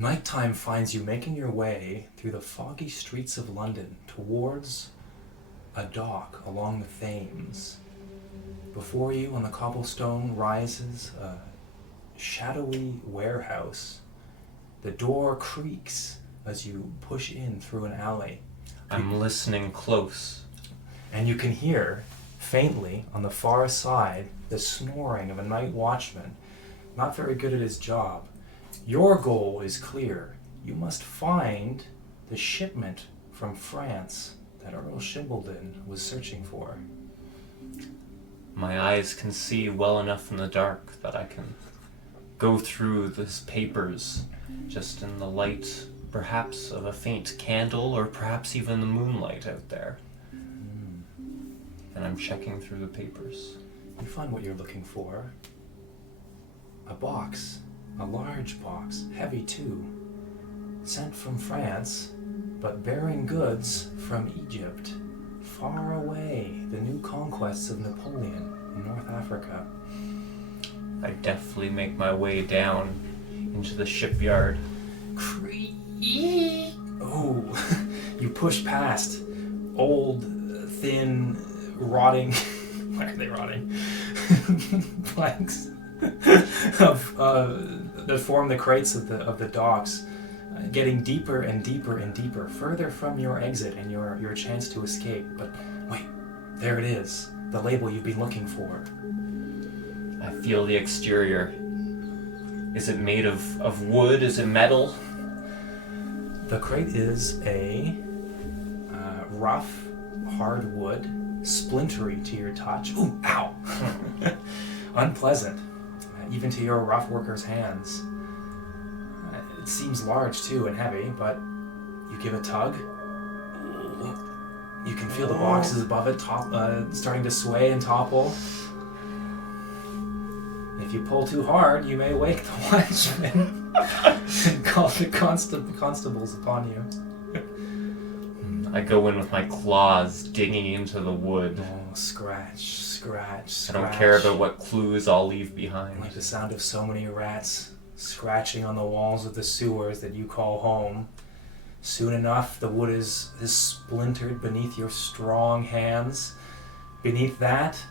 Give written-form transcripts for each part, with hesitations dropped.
Nighttime finds you making your way through the foggy streets of London towards a dock along the Thames. Before you on the cobblestone rises a shadowy warehouse. The door creaks as you push in through an alley. I'm listening close. And you can hear, faintly, on the far side, the snoring of a night watchman, not very good at his job. Your goal is clear. You must find the shipment from France that Earl Shimbledon was searching for. My eyes can see well enough in the dark that I can go through these papers just in the light, perhaps of a faint candle, or perhaps even the moonlight out there. And I'm checking through the papers. You find what you're looking for. A box. A large box. Heavy too. Sent from France, but bearing goods from Egypt. Far away. The new conquests of Napoleon in North Africa. I deftly make my way down into the shipyard. Oh, you push past old, thin, rotting. Why are they rotting? Planks of that form the crates of the docks, getting deeper and deeper and deeper, further from your exit and your chance to escape. But wait, there it is, the label you've been looking for. I feel the exterior. Is it made of wood? Is it metal? The crate is a rough, hard wood, splintery to your touch. Ooh, ow! Unpleasant, even to your rough worker's hands. It seems large too and heavy, but you give a tug. You can feel the boxes above it starting to sway and topple. If you pull too hard, you may wake the watchman and call the constables upon you. I go in with my claws digging into the wood. Oh, scratch. I don't care about what clues I'll leave behind. Like the sound of so many rats scratching on the walls of the sewers that you call home. Soon enough, the wood is splintered beneath your strong hands. Beneath that,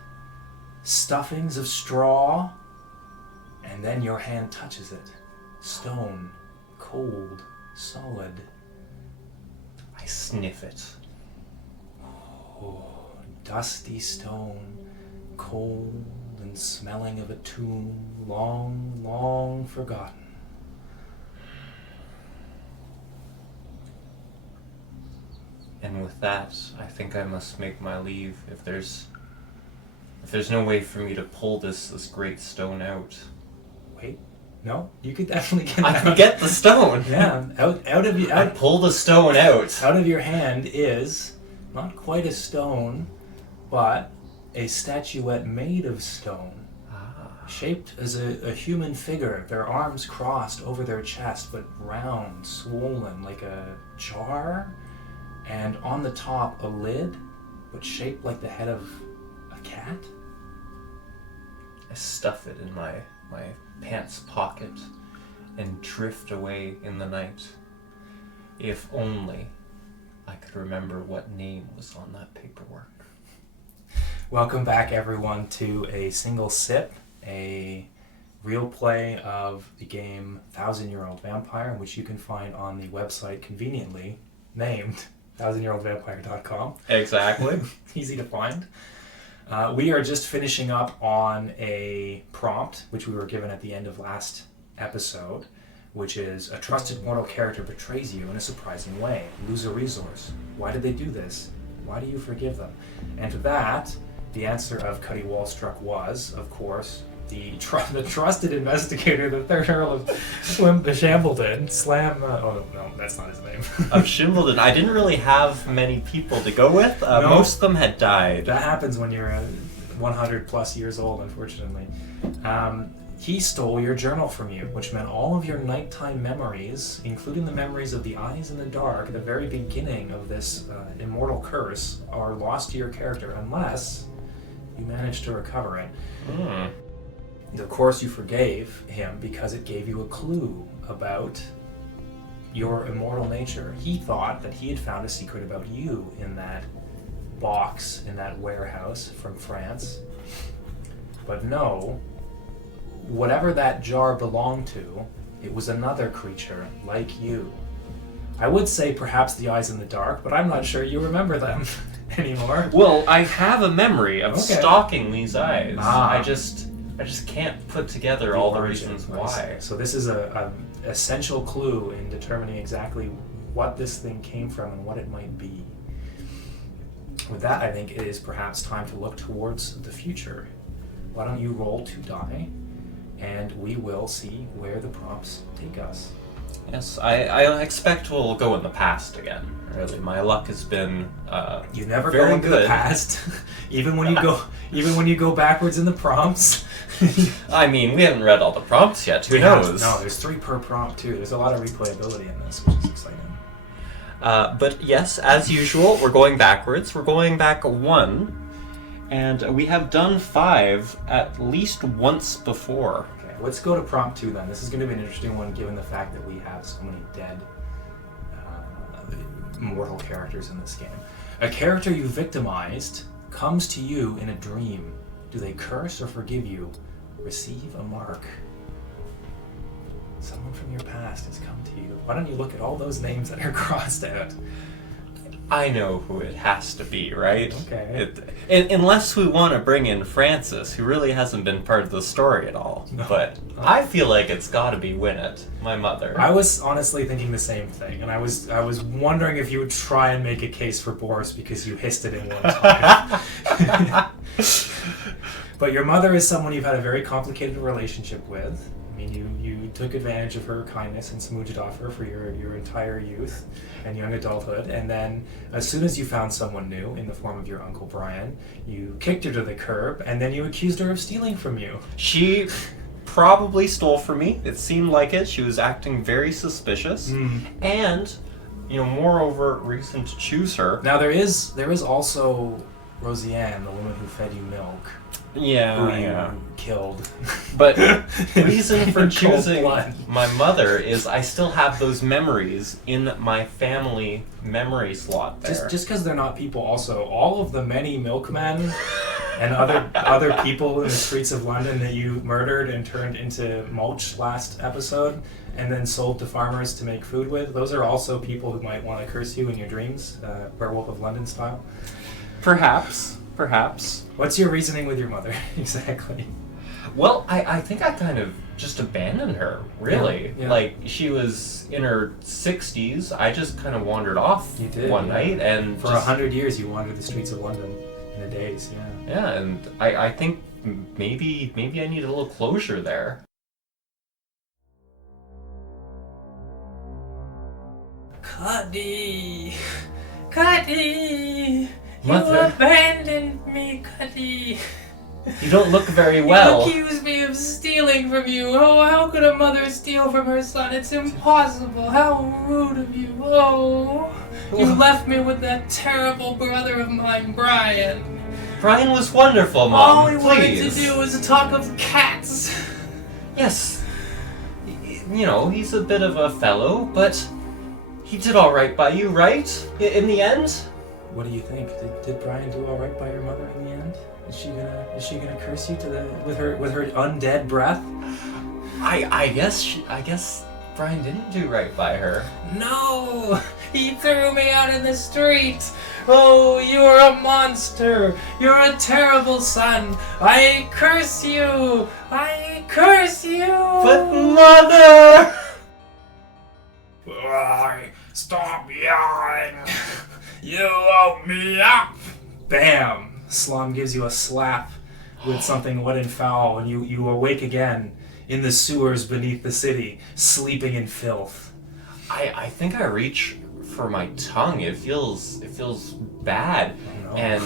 stuffings of straw. And then your hand touches it. Stone, cold, solid. I sniff it. Oh, dusty stone, cold and smelling of a tomb long, long forgotten. And with that, I think I must make my leave. If there's no way for me to pull this great stone out. Wait, no, you could definitely get it I out. can get the stone. Yeah, out of you. I pull the stone out. Out of your hand is not quite a stone, but a statuette made of stone, shaped as a human figure, their arms crossed over their chest, but round, swollen, like a jar, and on the top a lid, but shaped like the head of a cat. I stuff it in my pants pocket and drift away in the night. If only I could remember what name was on that paperwork. Welcome back, everyone, to A Single Sip, a real play of the game 1,000-Year-Old Vampire, which you can find on the website conveniently named 1000yearoldvampire.com. Exactly. Easy to find. We are just finishing up on a prompt, which we were given at the end of last episode, which is a trusted mortal character betrays you in a surprising way. Lose a resource. Why did they do this? Why do you forgive them? And to that, the answer of Cuddy Wallstruck was, of course, the trusted investigator, the third Earl of Shambledon. Oh no, that's not his name. Of Shimbledon. I didn't really have many people to go with. No. Most of them had died. That happens when you're 100 plus years old, unfortunately. He stole your journal from you, which meant all of your nighttime memories, including the memories of the eyes in the dark at the very beginning of this immortal curse, are lost to your character unless you manage to recover it. Of course, you forgave him because it gave you a clue about your immortal nature. He thought that he had found a secret about you in that box, in that warehouse from France. But no, whatever that jar belonged to, it was another creature like you. I would say perhaps the eyes in the dark, but I'm not sure you remember them anymore. Well, I have a memory of stalking these eyes. Ah. I just can't put together all the origin, reasons why. So this is a essential clue in determining exactly what this thing came from and what it might be. With that, I think it is perhaps time to look towards the future. Why don't you roll to die, and we will see where the prompts take us. Yes, I expect we'll go in the past again. Really, my luck has been You never very go into good. the past, even when you go backwards in the prompts. I mean, we haven't read all the prompts yet. Who knows? No, there's 3 per prompt too. There's a lot of replayability in this, which is exciting. But yes, as usual, we're going backwards. We're going back 1, and we have done 5 at least once before. Okay, let's go to prompt 2 then. This is going to be an interesting one, given the fact that we have so many dead mortal characters in this game. A character you victimized comes to you in a dream. Do they curse or forgive you? Receive a mark. Someone from your past has come to you. Why don't you look at all those names that are crossed out? I know who it has to be, right? Okay. Unless we want to bring in Francis, who really hasn't been part of the story at all. No. But I feel like it's got to be Winnet, my mother. I was honestly thinking the same thing, and I was wondering if you would try and make a case for Boris because you hissed it in one time. But your mother is someone you've had a very complicated relationship with. I mean, you took advantage of her kindness and smooched off her for your entire youth and young adulthood, and then as soon as you found someone new in the form of your Uncle Brian, you kicked her to the curb, and then you accused her of stealing from you. She probably stole from me. It seemed like it. She was acting very suspicious. And, moreover, reason to choose her. Now there is also Roseanne, the woman who fed you milk. Who you killed. But reason for In cold choosing blood. my mother is I still have those memories in my family memory slot there. Just because they're not people, also, all of the many milkmen and other people in the streets of London that you murdered and turned into mulch last episode and then sold to farmers to make food with, those are also people who might want to curse you in your dreams, Werewolf of London style. Perhaps. What's your reasoning with your mother, exactly? Well, I think I kind of just abandoned her, really. Yeah. Like, she was in her 60s. I just kind of wandered off one night. And for 100 years you wandered the streets of London in a daze, yeah. Yeah, and I think maybe I need a little closure there. Cuddy! Cuddy! Mother. You abandoned me, Cuddy! You don't look very well. You accused me of stealing from you. Oh, how could a mother steal from her son? It's impossible. How rude of you. Oh, you left me with that terrible brother of mine, Brian. Brian was wonderful, Mom. All he wanted Please. to do was talk of cats. Yes. He's a bit of a fellow, but he did all right by you, right? In the end? What do you think? Did Brian do all right by your mother in the end? Is she gonna curse you with her undead breath? I guess Brian didn't do right by her. No, he threw me out in the street. Oh, you're a monster. You're a terrible son. I curse you. I curse you. But Mother! Stop yelling. You woke me up. Bam. Slum gives you a slap with something wet and foul, and you awake again in the sewers beneath the city, sleeping in filth. I think I reach for my tongue. It feels bad, oh, no. And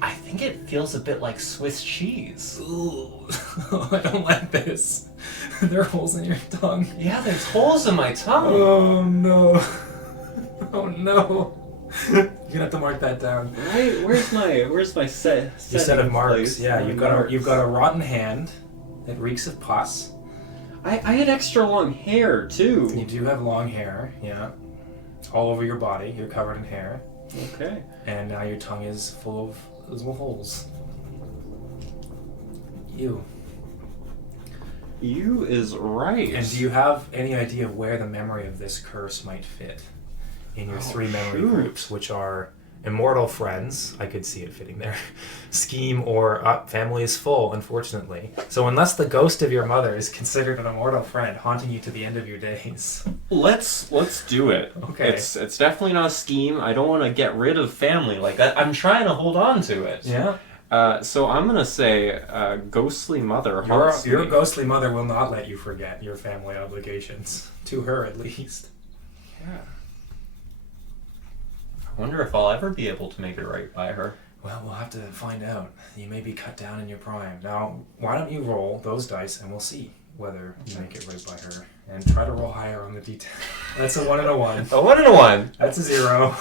I think it feels a bit like Swiss cheese. Ooh, I don't like this. There are holes in your tongue. Yeah, there's holes in my tongue. Oh no! Oh no! You're gonna have to mark that down. Right? Where's my set of marks? Place? Yeah, you've got a rotten hand that reeks of pus. I had extra long hair, too. You do have long hair, yeah. All over your body. You're covered in hair. Okay. And now your tongue is full of little holes. You. You is right. And do you have any idea where the memory of this curse might fit in your three memory shoot. groups, which are immortal friends? I could see it fitting there. Scheme or family is full, unfortunately. So unless the ghost of your mother is considered an immortal friend haunting you to the end of your days. Let's do it. Okay. It's definitely not a scheme. I don't want to get rid of family like that. I'm trying to hold on to it. Yeah. So I'm gonna say ghostly mother haunts Your me. ghostly mother will not let you forget your family obligations. To her, at least. Yeah. I wonder if I'll ever be able to make it right by her. Well, we'll have to find out. You may be cut down in your prime. Now, why don't you roll those dice and we'll see whether you make it right by her. And try to roll higher on the d10. That's a 1 and a 1. A 1 and a 1. That's a 0.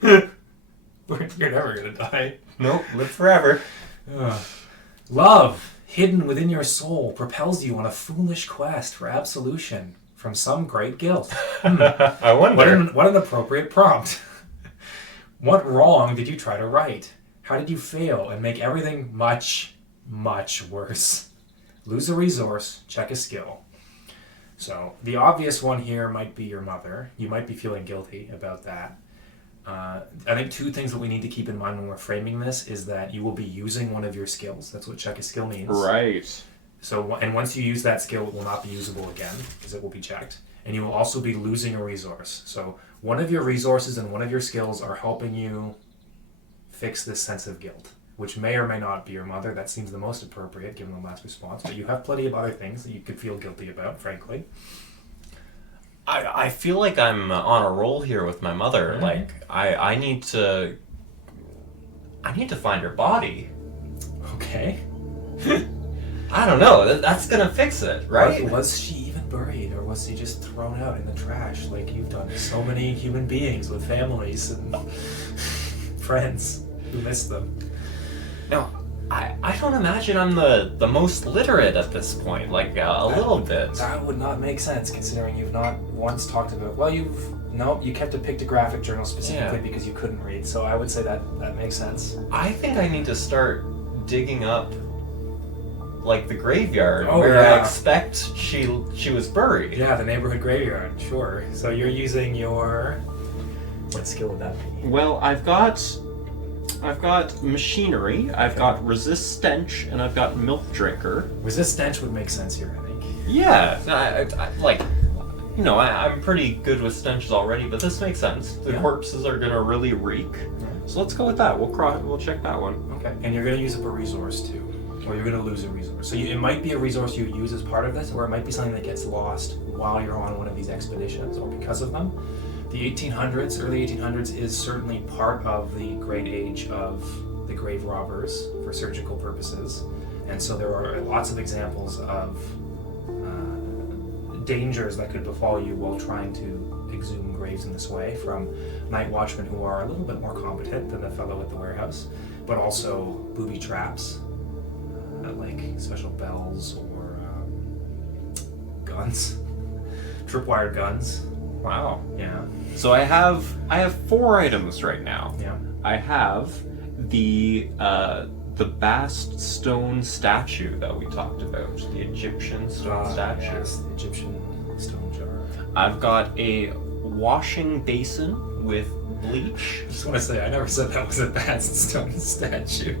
You're never gonna die. Nope, live forever. Love, hidden within your soul, propels you on a foolish quest for absolution from some great guilt. I wonder. What an appropriate prompt. What wrong did you try to right? How did you fail and make everything much, much worse? Lose a resource, check a skill. So, the obvious one here might be your mother. You might be feeling guilty about that. I think two things that we need to keep in mind when we're framing this is that you will be using one of your skills. That's what check a skill means. Right. So, and once you use that skill, it will not be usable again because it will be checked. And you will also be losing a resource. So, one of your resources and one of your skills are helping you fix this sense of guilt, which may or may not be your mother. That seems the most appropriate given the last response. But you have plenty of other things that you could feel guilty about, frankly. I feel like I'm on a roll here with my mother. Mm-hmm. Like I need to find her body. Okay. I don't know. That's gonna fix it, right? Was she even buried, or was she just thrown out in the trash like you've done to so many human beings with families and friends who miss them? No, I don't imagine I'm the most literate at this point. Like a little bit. That would not make sense considering you've not once talked about. Well, you kept a pictographic journal specifically because you couldn't read. So I would say that makes sense. I think I need to start digging up like the graveyard Oh, where yeah. I expect she was buried. Yeah, the neighborhood graveyard. Sure. So you're using your. What skill would that be? Well, I've got machinery, I've got resist stench, and I've got milk drinker. Resist stench would make sense here, I think. Yeah, I'm pretty good with stenches already, but this makes sense. The corpses are gonna really reek. So let's go with that. We'll check that one. Okay. And you're going to use up a resource too. Or you're going to lose a resource. So it might be a resource you use as part of this, or it might be something that gets lost while you're on one of these expeditions or because of them. The 1800s, early 1800s, is certainly part of the great age of the grave robbers for surgical purposes. And so there are lots of examples of dangers that could befall you while trying to exhume graves in this way, from night watchmen who are a little bit more competent than the fellow at the warehouse, but also booby traps, like special bells or guns, tripwire guns. Wow. Yeah. So I have 4 items right now. Yeah. I have the Bast stone statue that we talked about, the Egyptian stone statue. Yes, the Egyptian stone jar. I've got a washing basin with bleach. I just want to say, I never said that was a Bast stone statue.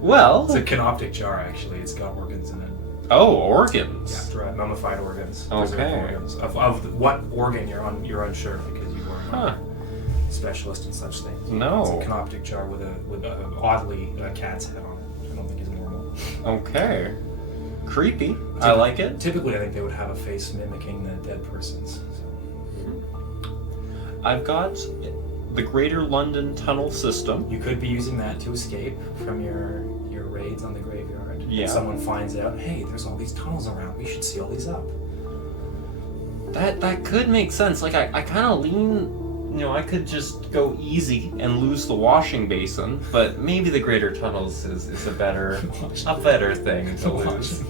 Well, It's a Cat-noptic jar, actually. It's got organs in it. oh, organs. Yeah, mummified organs. Okay. Preserved organs. Of what organ you're unsure because you weren't a specialist in such things. No. It's a Cat-noptic jar with a oddly cat's head on it. I don't think is normal. Okay. Creepy. I like it. Typically, I think they would have a face mimicking the dead person's. I've got the Greater London Tunnel System. You could be using that to escape from your raids on the graveyard. Yeah. If someone finds out, hey, there's all these tunnels around, we should seal these up. That could make sense. Like I kind of lean. I could just go easy and lose the washing basin, but maybe the Greater Tunnels is a better thing to lose.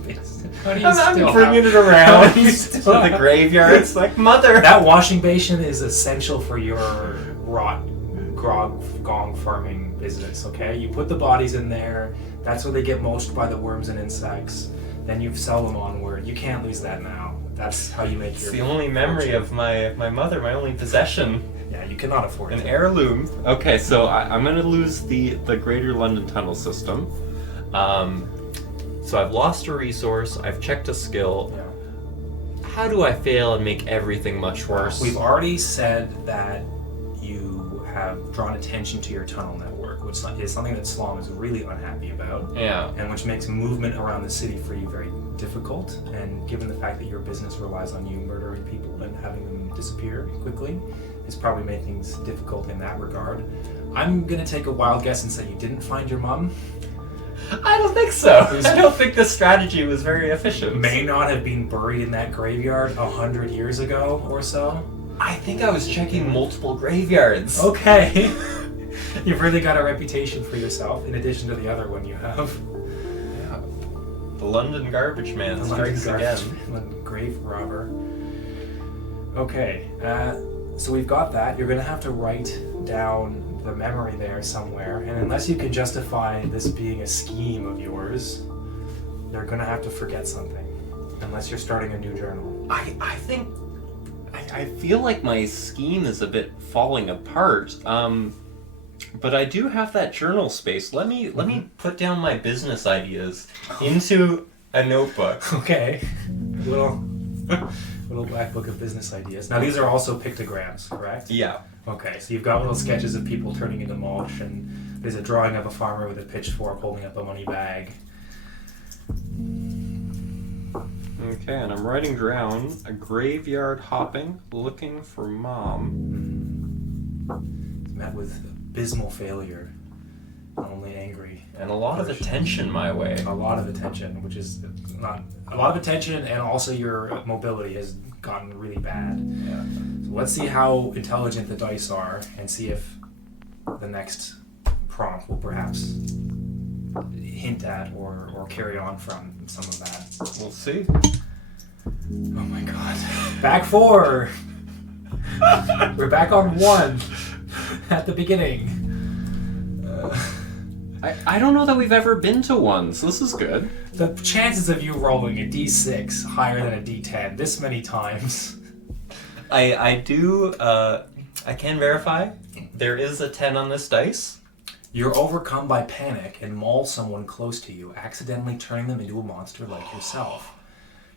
How do you I'm still bringing have- it around How do you to still the have- graveyard. It's like, mother. That washing basin is essential for your gong farming business, okay? You put the bodies in there. That's where they get most by the worms and insects. Then you sell them onward. You can't lose that now. That's how you make It's your... the only memory of my mother, my only possession. Yeah, you cannot afford An it. heirloom. Okay, so I'm going to lose the Greater London Tunnel System. So I've lost a resource. I've checked a skill. Yeah. How do I fail and make everything much worse? We've already said that you have drawn attention to your tunnel network, which is something that Slom is really unhappy about, Yeah. and which makes movement around the city for you very difficult. And given the fact that your business relies on you murdering people and having them disappear quickly, it's probably made things difficult in that regard. I'm gonna take a wild guess and say you didn't find your mom. I don't think so. I don't think this strategy was very efficient. May not have been buried in that graveyard 100 years ago or so. I think I was checking multiple graveyards. Okay. You've really got a reputation for yourself, in addition to the other one you have. Yeah. The London garbage man strikes again. Grave robber. Okay, so we've got that. You're going to have to write down the memory there somewhere, and unless you can justify this being a scheme of yours, you're going to have to forget something. Unless you're starting a new journal. I think I feel like my scheme is a bit falling apart. But I do have that journal space. Let me Put down my business ideas into a notebook. Okay. Little black book of business ideas. Now these are also pictograms, correct? Yeah. Okay, so you've got little sketches of people turning into mulch, and there's a drawing of a farmer with a pitchfork holding up a money bag. Okay, and I'm writing down a graveyard hopping, looking for mom. Met with abysmal failure, only angry. And a lot of attention my way. A lot of attention, which is not a lot of attention, and also your mobility has gotten really bad. Yeah. So let's see how intelligent the dice are, and see if the next prompt will perhaps hint at or carry on from some of that. We'll see. Oh my god. Back 4! We're back on 1 at the beginning. I don't know that we've ever been to one, so this is good. The chances of you rolling a d6 higher than a d10 this many times. I can verify there is a 10 on this dice. You're overcome by panic and maul someone close to you, accidentally turning them into a monster like yourself.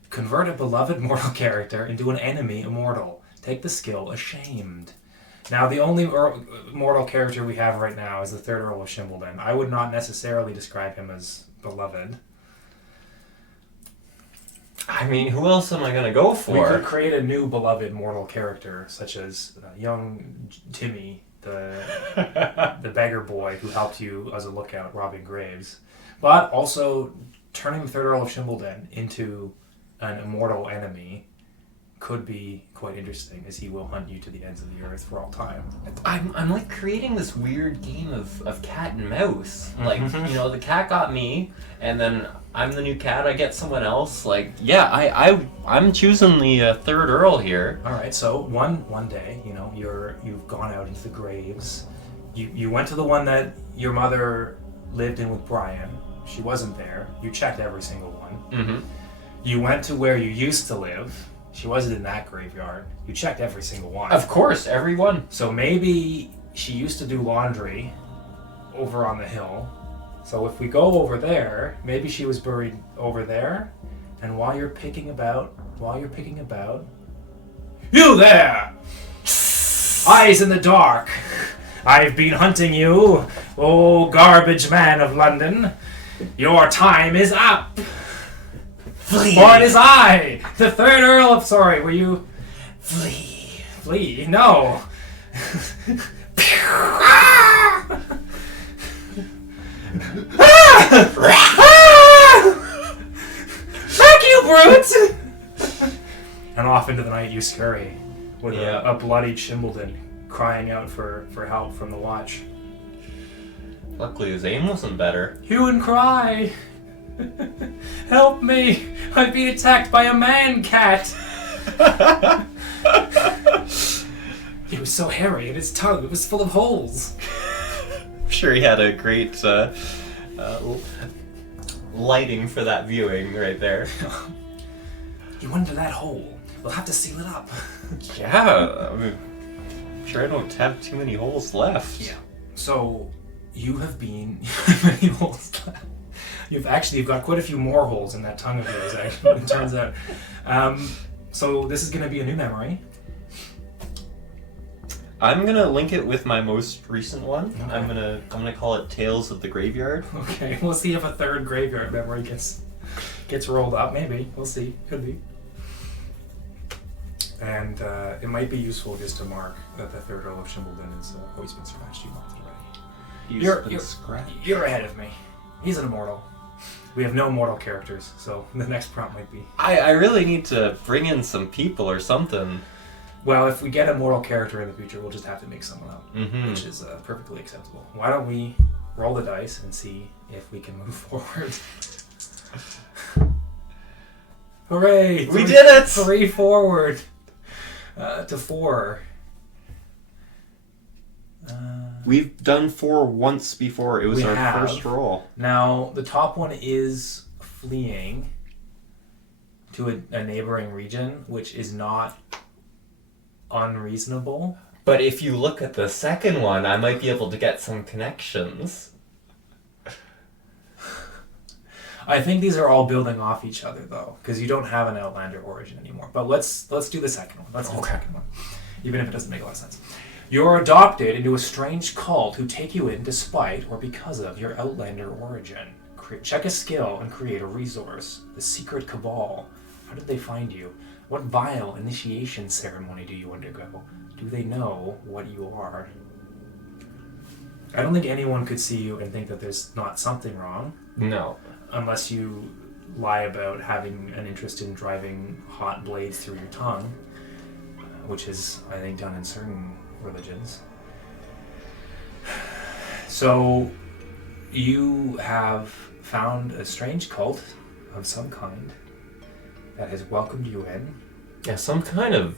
Convert a beloved mortal character into an enemy immortal. Take the skill Ashamed. Now, the only mortal character we have right now is the 3rd Earl of Shimbledon. I would not necessarily describe him as beloved. I mean, who else am I going to go We for? could create a new beloved mortal character, such as young Timmy, the beggar boy who helped you as a lookout robbing graves. But also, turning the 3rd Earl of Shimbledon into an immortal enemy could be quite interesting, as he will hunt you to the ends of the earth for all time. I'm like creating this weird game of cat and mouse. Like, you know, the cat got me, and then I'm the new cat, I get someone else. Like, yeah, I'm choosing the 3rd Earl here. All right, so one day, you know, you've gone out into the graves. You went to the one that your mother lived in with Brian. She wasn't there. You checked every single one. Mm-hmm. You went to where you used to live. She wasn't in that graveyard. You checked every single one. Of course, everyone. So maybe she used to do laundry over on the hill. So if we go over there, maybe she was buried over there. And while you're picking about, you there! Eyes in the dark. I've been hunting you, oh garbage man of London. Your time is up. Flee! For it is I, the 3rd Earl of... Sorry, were you... Flee! Flee? No. Fuck you, brute! And off into the night you scurry, with a bloodied Shimbledon crying out for help from the watch. Luckily his aim wasn't better. Hue and cry! Help me! I've been attacked by a man cat! It was so hairy, and his tongue, it was full of holes. I'm sure he had a great lighting for that viewing right there. You went into that hole. We'll have to seal it up. Yeah, I'm sure I don't have too many holes left. Yeah. So, you have been... many holes left. You've got quite a few more holes in that tongue of yours, actually, it turns out. So this is going to be a new memory. I'm gonna link it with my most recent one. Okay. I'm gonna call it Tales of the Graveyard. Okay, we'll see if a third graveyard memory gets rolled up. Maybe. We'll see. Could be. And it might be useful just to mark that the third Earl of Shimbledon has always been scratched. You marked it already. You're ahead of me. He's an immortal. We have no mortal characters, so the next prompt might be... I really need to bring in some people or something. Well, if we get a mortal character in the future, we'll just have to make someone up, Mm-hmm. which is perfectly acceptable. Why don't we roll the dice and see if we can move forward? Hooray! We did it! 3 forward to 4. We've done 4 once before. It was our first roll. Now, the top one is fleeing to a neighboring region, which is not unreasonable. But if you look at the second one, I might be able to get some connections. I think these are all building off each other, though, because you don't have an Outlander origin anymore. But let's do the second one. Let's do the second one, even if it doesn't make a lot of sense. You're adopted into a strange cult who take you in despite or because of your Outlander origin. Check a skill and create a resource. The Secret Cabal. How did they find you? What vile initiation ceremony do you undergo? Do they know what you are? I don't think anyone could see you and think that there's not something wrong. No. Unless you lie about having an interest in driving hot blades through your tongue, which is, I think, done in certain religions. So, you have found a strange cult of some kind that has welcomed you in. Yeah, some kind of,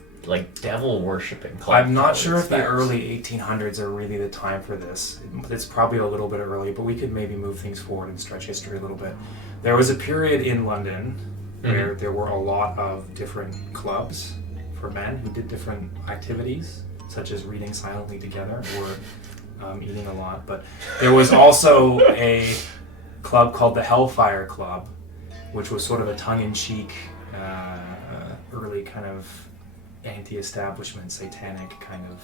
devil worshipping cult. I'm not sure if the early 1800s are really the time for this. It's probably a little bit early, but we could maybe move things forward and stretch history a little bit. There was a period in London where there were a lot of different clubs for men who did different activities, such as reading silently together or eating a lot. But there was also a club called the Hellfire Club, which was sort of a tongue-in-cheek, early kind of anti-establishment, satanic kind of,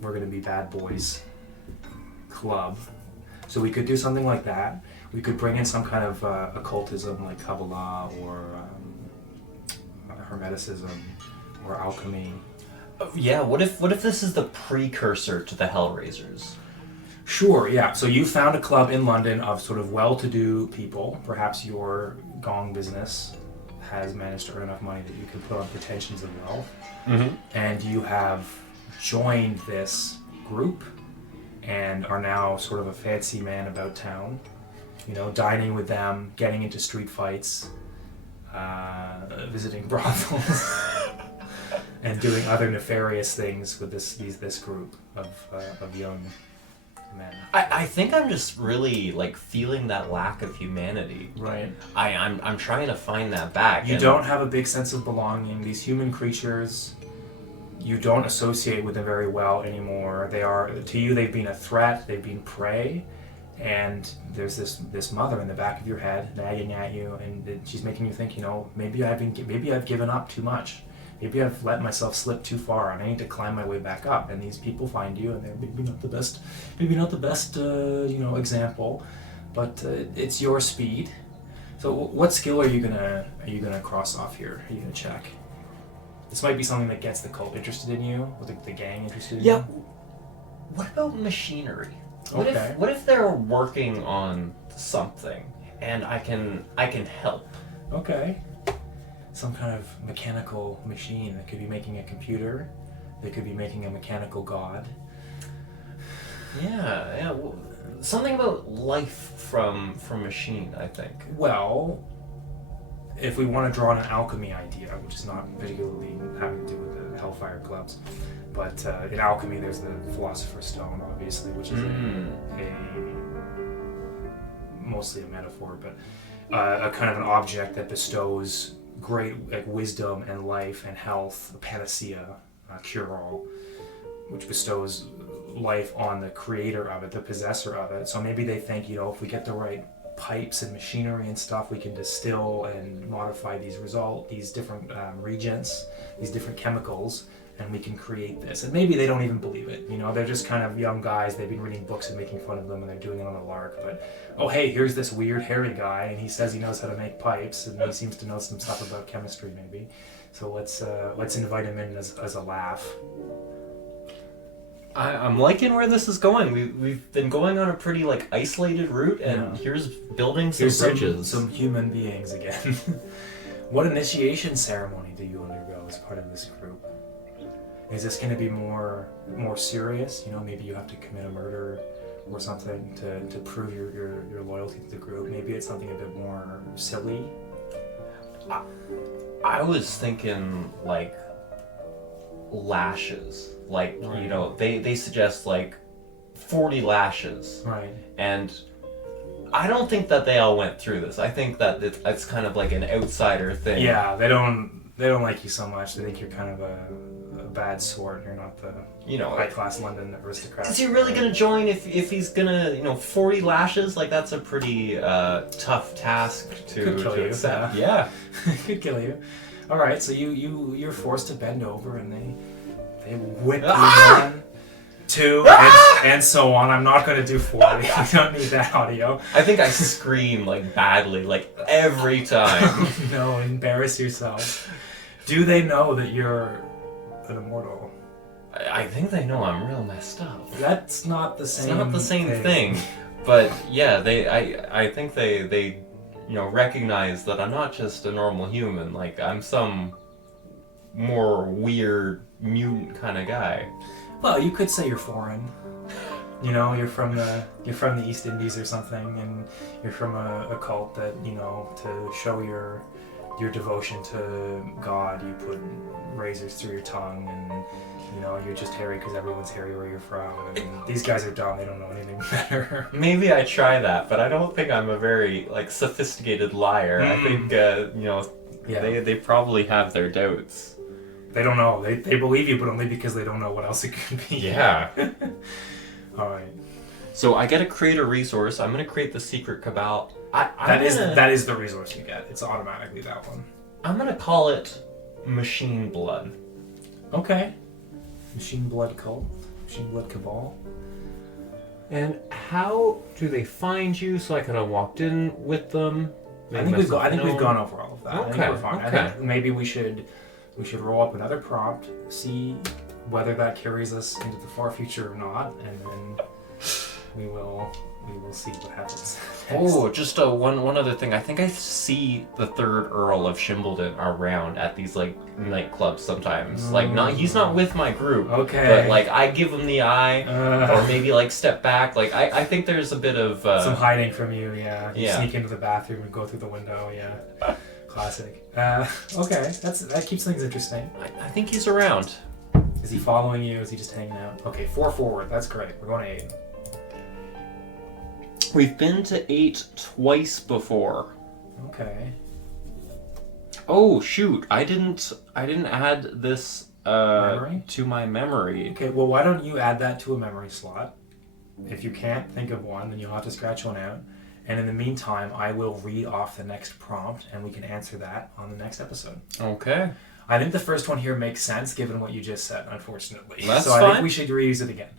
we're going to be bad boys club. So we could do something like that. We could bring in some kind of occultism like Kabbalah or Hermeticism or alchemy. Yeah, what if this is the precursor to the Hellraisers? Sure, yeah. So you found a club in London of sort of well-to-do people. Perhaps your gong business has managed to earn enough money that you can put on pretensions of wealth. Mm-hmm. And you have joined this group and are now sort of a fancy man about town. You know, dining with them, getting into street fights, visiting brothels, and doing other nefarious things with this group of young men. I think I'm just really feeling that lack of humanity. Right. I'm trying to find that back. You don't have a big sense of belonging. These human creatures, you don't associate with them very well anymore. To you, they've been a threat. They've been prey. And there's this mother in the back of your head nagging at you, and she's making you think, maybe I've given up too much. Maybe I've let myself slip too far, and I need to climb my way back up. And these people find you, and they're maybe not the best, example, but it's your speed. So, what skill are you gonna cross off here? Are you gonna check? This might be something that gets the cult interested in you, or the gang interested in you. Yeah. What about machinery? Okay. What if they're working on something, and I can help? Okay. Some kind of mechanical machine that could be making a computer. They could be making a mechanical god. Yeah. Something about life from machine, I think. Well, if we want to draw on an alchemy idea, which is not particularly having to do with the Hellfire clubs, but in alchemy there's the Philosopher's Stone, obviously, which is mostly a metaphor, but a kind of an object that bestows great wisdom and life and health, a panacea, a cure-all, which bestows life on the creator of it, the possessor of it. So maybe they think, if we get the right pipes and machinery and stuff, we can distill and modify these different reagents, these different chemicals, and we can create this. And maybe they don't even believe it. They're just kind of young guys. They've been reading books and making fun of them, and they're doing it on a lark. But, oh, hey, here's this weird hairy guy, and he says he knows how to make pipes, and he seems to know some stuff about chemistry, maybe. So let's invite him in as a laugh. I'm liking where this is going. We've been going on a pretty isolated route, and here's building some bridges. Some human beings again. What initiation ceremony do you undergo as part of this group? Is this going to be more serious? Maybe you have to commit a murder or something to prove your loyalty to the group. Maybe it's something a bit more silly. I was thinking lashes. Right. They suggest 40 lashes. Right. And I don't think that they all went through this. I think that it's kind of like an outsider thing. Yeah, they don't like you so much. They think you're kind of a bad sort. You're not the high class London aristocrat. Is he really gonna join if he's gonna 40 lashes? That's a pretty tough task to accept. Yeah. Could kill you. All right, so you're forced to bend over, and they whip you 1, 2, and so on. I'm not going to do 40. You don't need that audio. I think I scream badly every time. No, embarrass yourself. Do they know that you're an immortal? I think they know I'm real messed up. That's not the same. It's not the same thing. But yeah, I think they recognize that I'm not just a normal human. I'm some more weird mutant kind of guy. Well, you could say you're foreign. You're from the East Indies or something, and you're from a cult that to show your devotion to God, you put razors through your tongue, and you're just hairy because everyone's hairy where you're from. And these guys are dumb; they don't know anything better. Maybe I try that, but I don't think I'm a very sophisticated liar. I think they probably have their doubts. They don't know. They believe you, but only because they don't know what else it could be. Yeah. All right. So I get to create a resource. I'm going to create the secret cabal. That is the resource you get. It's automatically that one. I'm going to call it Machine Blood. Okay. Machine Blood Cult. Machine Blood Cabal. And how do they find you? So I kind of walked in with them. I think we've gone over all of that. Okay. I think we're fine. Okay. I think maybe we should roll up another prompt, see whether that carries us into the far future or not, and then we will see what happens next. Oh, just one other thing. I think I see the third Earl of Shimbledon around at these nightclubs sometimes. He's not with my group. Okay. But I give him the eye, or maybe step back. I think there's a bit of some hiding from you. Yeah. You yeah. sneak into the bathroom and go through the window. Yeah. Classic. Okay, that keeps things interesting. I think he's around. Is he following you? Is he just hanging out? Okay, 4 forward. That's great. We're going to 8. We've been to 8 twice before. Okay. Oh shoot! I didn't add this Memory? to my memory. Okay, well, why don't you add that to a memory slot? If you can't think of one, then you'll have to scratch one out. And in the meantime, I will read off the next prompt, and we can answer that on the next episode. Okay. I think the first one here makes sense, given what you just said, unfortunately. That's I fine. think we should reuse it again.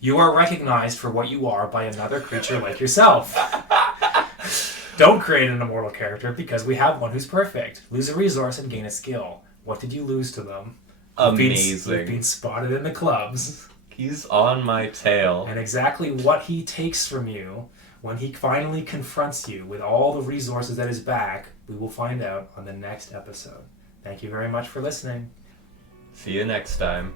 You are recognized for what you are by another creature like yourself. Don't create an immortal character, because we have one who's perfect. Lose a resource and gain a skill. What did you lose to them? Amazing. You've been spotted in the clubs. He's on my tail. And exactly what he takes from you when he finally confronts you with all the resources at his back, we will find out on the next episode. Thank you very much for listening. See you next time.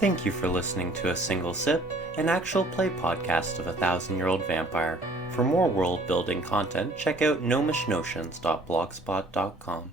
Thank you for listening to A Single Sip, an actual play podcast of a 1,000-year-old vampire. For more world-building content, check out gnomishnotions.blogspot.com.